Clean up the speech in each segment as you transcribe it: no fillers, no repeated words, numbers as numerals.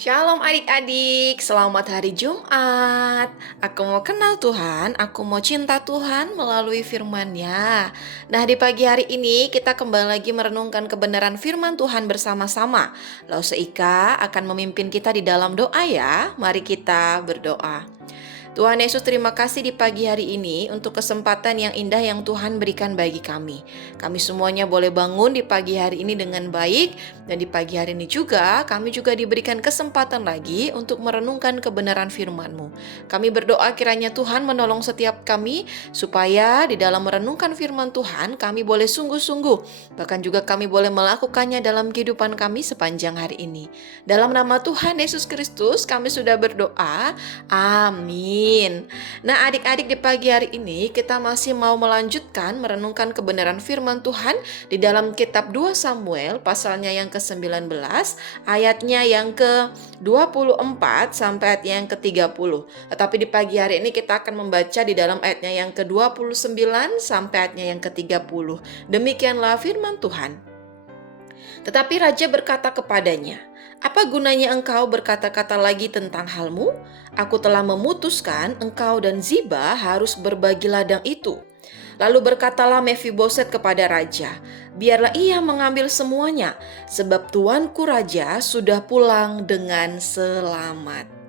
Shalom adik-adik, selamat hari Jumat. Aku mau kenal Tuhan, aku mau cinta Tuhan melalui firman-Nya. Nah, di pagi hari ini kita kembali lagi merenungkan kebenaran firman Tuhan bersama-sama. Lalu Seika akan memimpin kita di dalam doa ya. Mari kita berdoa. Tuhan Yesus, terima kasih di pagi hari ini untuk kesempatan yang indah yang Tuhan berikan bagi kami. Kami semuanya boleh bangun di pagi hari ini dengan baik, dan di pagi hari ini juga kami juga diberikan kesempatan lagi untuk merenungkan kebenaran firman-Mu. Kami berdoa kiranya Tuhan menolong setiap kami supaya di dalam merenungkan firman Tuhan kami boleh sungguh-sungguh, bahkan juga kami boleh melakukannya dalam kehidupan kami sepanjang hari ini. Dalam nama Tuhan Yesus Kristus kami sudah berdoa. Amin. Nah, adik-adik, di pagi hari ini kita masih mau melanjutkan merenungkan kebenaran firman Tuhan di dalam kitab 2 Samuel pasalnya yang ke-19, ayatnya yang ke-24 sampai ayatnya yang ke-30. Tetapi di pagi hari ini kita akan membaca di dalam ayatnya yang ke-29 sampai ayatnya yang ke-30. Demikianlah firman Tuhan. Tetapi raja berkata kepadanya, "Apa gunanya engkau berkata-kata lagi tentang halmu? Aku telah memutuskan engkau dan Ziba harus berbagi ladang itu." Lalu berkatalah Mefiboset kepada raja, "Biarlah ia mengambil semuanya, sebab tuanku raja sudah pulang dengan selamat."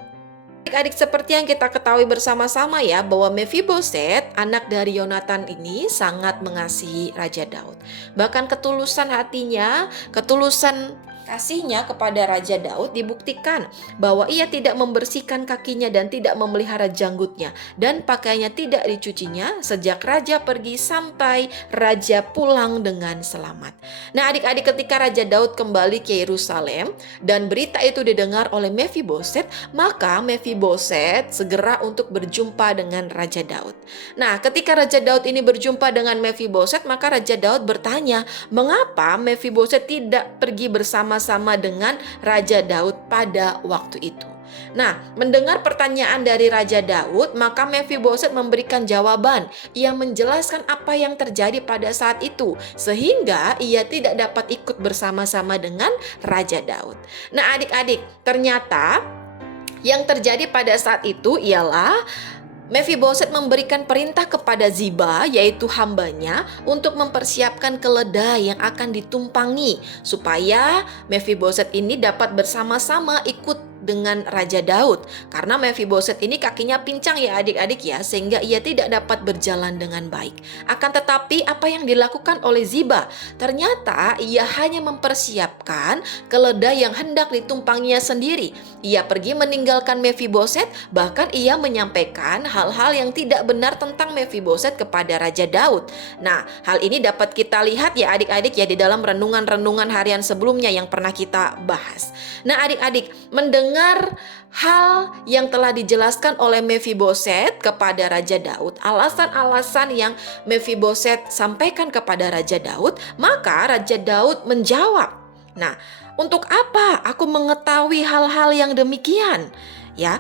Adik-adik, seperti yang kita ketahui bersama-sama ya, bahwa Mefiboset, anak dari Yonatan ini sangat mengasihi Raja Daud. Bahkan ketulusan hatinya, ketulusan kasihnya kepada Raja Daud dibuktikan bahwa ia tidak membersihkan kakinya dan tidak memelihara janggutnya, dan pakaiannya tidak dicucinya sejak raja pergi sampai raja pulang dengan selamat. Nah, adik-adik, ketika Raja Daud kembali ke Yerusalem dan berita itu didengar oleh Mefiboset, maka Mefiboset segera untuk berjumpa dengan Raja Daud. Nah, ketika Raja Daud ini berjumpa dengan Mefiboset, maka Raja Daud bertanya, mengapa Mefiboset tidak pergi bersama-sama dengan Raja Daud pada waktu itu? Nah, mendengar pertanyaan dari Raja Daud, maka Mefiboset memberikan jawaban. Ia menjelaskan apa yang terjadi pada saat itu, sehingga ia tidak dapat ikut bersama-sama dengan Raja Daud. Nah, adik-adik, ternyata yang terjadi pada saat itu ialah Mefiboset memberikan perintah kepada Ziba, yaitu hambanya, untuk mempersiapkan keledai yang akan ditumpangi supaya Mefiboset ini dapat bersama-sama ikut dengan Raja Daud. Karena Mefiboset ini kakinya pincang ya adik-adik ya, sehingga ia tidak dapat berjalan dengan baik. Akan tetapi apa yang dilakukan oleh Ziba? Ternyata ia hanya mempersiapkan keledai yang hendak ditumpanginya sendiri. Ia pergi meninggalkan Mefiboset, bahkan ia menyampaikan hal-hal yang tidak benar tentang Mefiboset kepada Raja Daud. Nah, hal ini dapat kita lihat ya adik-adik ya di dalam renungan-renungan harian sebelumnya yang pernah kita bahas. Nah, adik-adik, mendengar hal yang telah dijelaskan oleh Mefiboset kepada Raja Daud, alasan-alasan yang Mefiboset sampaikan kepada Raja Daud, maka Raja Daud menjawab, "Nah, untuk apa aku mengetahui hal-hal yang demikian? Ya,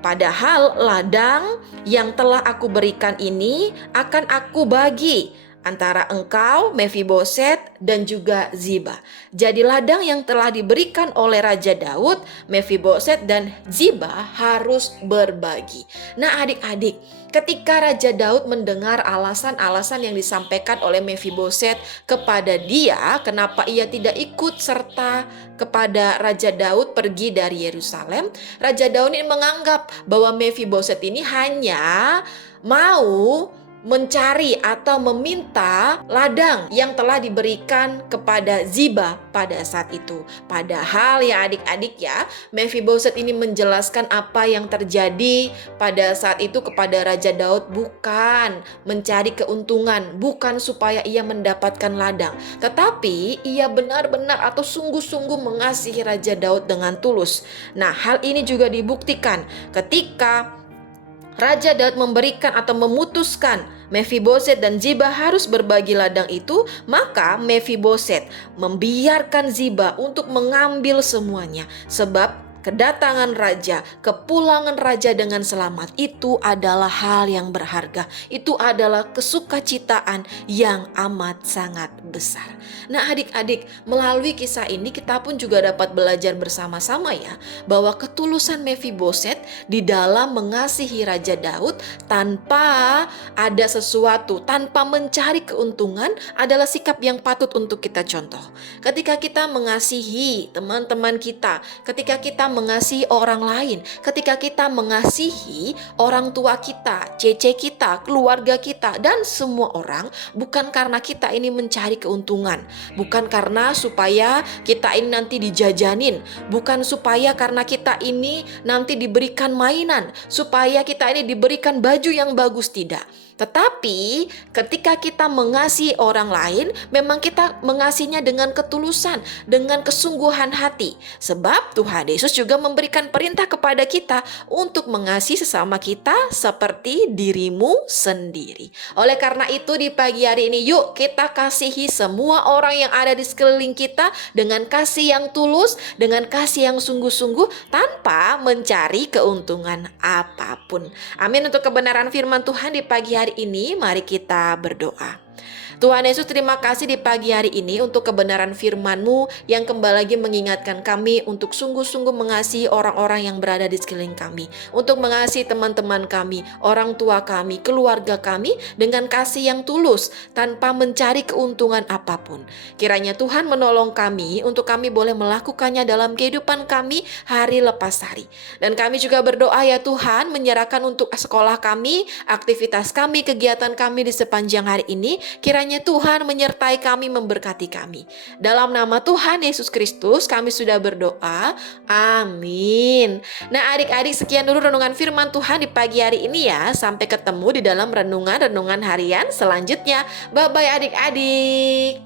padahal ladang yang telah aku berikan ini akan aku bagi antara engkau, Mefiboset, dan juga Ziba." Jadi ladang yang telah diberikan oleh Raja Daud, Mefiboset dan Ziba harus berbagi. Nah, adik-adik, ketika Raja Daud mendengar alasan-alasan yang disampaikan oleh Mefiboset kepada dia, kenapa ia tidak ikut serta kepada Raja Daud pergi dari Yerusalem, Raja Daud ini menganggap bahwa Mefiboset ini hanya mau mencari atau meminta ladang yang telah diberikan kepada Ziba pada saat itu. Padahal ya adik-adik ya, Mefiboset ini menjelaskan apa yang terjadi pada saat itu kepada Raja Daud bukan mencari keuntungan, bukan supaya ia mendapatkan ladang, tetapi ia benar-benar atau sungguh-sungguh mengasihi Raja Daud dengan tulus. Nah, hal ini juga dibuktikan ketika Raja Daud memberikan atau memutuskan Mefiboset dan Ziba harus berbagi ladang itu, maka Mefiboset membiarkan Ziba untuk mengambil semuanya. Sebab kedatangan raja, kepulangan raja dengan selamat, itu adalah hal yang berharga. Itu adalah kesukacitaan yang amat sangat besar. Nah adik-adik, melalui kisah ini kita pun juga dapat belajar bersama-sama ya, bahwa ketulusan Mefiboset di dalam mengasihi Raja Daud tanpa ada sesuatu, tanpa mencari keuntungan adalah sikap yang patut untuk kita contoh. Ketika kita mengasihi teman-teman kita, ketika kita mengasihi orang lain, ketika kita mengasihi orang tua kita, cece kita, keluarga kita, dan semua orang, bukan karena kita ini mencari keuntungan, bukan karena supaya kita ini nanti dijajanin, bukan supaya karena kita ini nanti diberikan mainan, supaya kita ini diberikan baju yang bagus, tidak. Tetapi ketika kita mengasihi orang lain, memang kita mengasihinya dengan ketulusan, dengan kesungguhan hati. Sebab Tuhan Yesus juga memberikan perintah kepada kita untuk mengasihi sesama kita seperti dirimu sendiri. Oleh karena itu di pagi hari ini, yuk kita kasihi semua orang yang ada di sekeliling kita dengan kasih yang tulus, dengan kasih yang sungguh-sungguh, tanpa mencari keuntungan apapun. Amin. Untuk kebenaran firman Tuhan di pagi hari ini, mari kita berdoa. Tuhan Yesus, terima kasih di pagi hari ini untuk kebenaran firman-Mu yang kembali lagi mengingatkan kami untuk sungguh-sungguh mengasihi orang-orang yang berada di sekeliling kami, untuk mengasihi teman-teman kami, orang tua kami, keluarga kami dengan kasih yang tulus tanpa mencari keuntungan apapun. Kiranya Tuhan menolong kami untuk kami boleh melakukannya dalam kehidupan kami hari lepas hari. Dan kami juga berdoa ya Tuhan, menyerahkan untuk sekolah kami, aktivitas kami, kegiatan kami di sepanjang hari ini. Kiranya Tuhan menyertai kami, memberkati kami. Dalam nama Tuhan Yesus Kristus kami sudah berdoa. Amin. Nah adik-adik, sekian dulu renungan firman Tuhan di pagi hari ini ya. Sampai ketemu di dalam renungan harian selanjutnya. Bye-bye adik-adik.